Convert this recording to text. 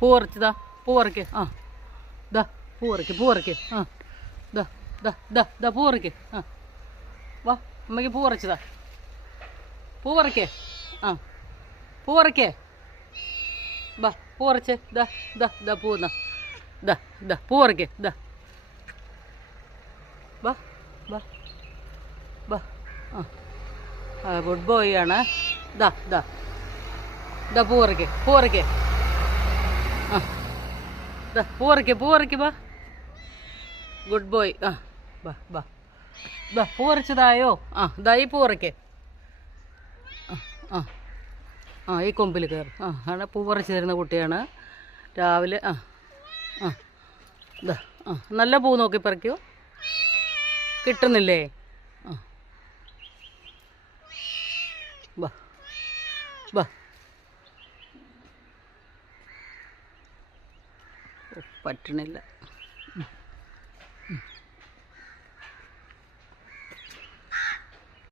പൂ പറിച്ചതാ, പൂ പറിക്ക്. ആ ദാ പൂ പറിക്ക്, പൂ പറിക്ക്. ആ ദാ ദാ ദാ ദാ പൂ പറിക്ക്. ആ വാ, അമ്മയ്ക്ക് പൂ പറിച്ചതാ. പൂ പറിക്കേ. ആ പൂ പറിക്കേ. വാ പൂ പറിച്ച്. ദാ ദാ ദാ പൂ എന്നാ. ദാ ദാ പൂ പറിക്ക്. ദാ വാ വാ വാ. ആ ഗുഡ് ബോയ് ആണ്. ദാ ദാ ദാ പൂ പറിക്ക്, പൂ പറിക്ക്. ആ ദാ പൂ പറിക്ക്, പൂ പറിക്ക്. വാ ഗുഡ് ബോയ്. ആ വാ വാ ദാ പൂ പറിച്ചതായോ. ആ ദാ ഈ പൂ പറിക്ക്. ആ ആ ആ ഈ കൊമ്പിൽ കയറി. ആ ആണ് പൂ പറിച്ച് തരുന്ന കുട്ടിയാണ് രാവിലെ. ആ ആ ദാ ആ നല്ല പൂ നോക്കി പറിക്കൂ. കിട്ടുന്നില്ലേ? ആ വാ വാ. പറ്റണില്ല.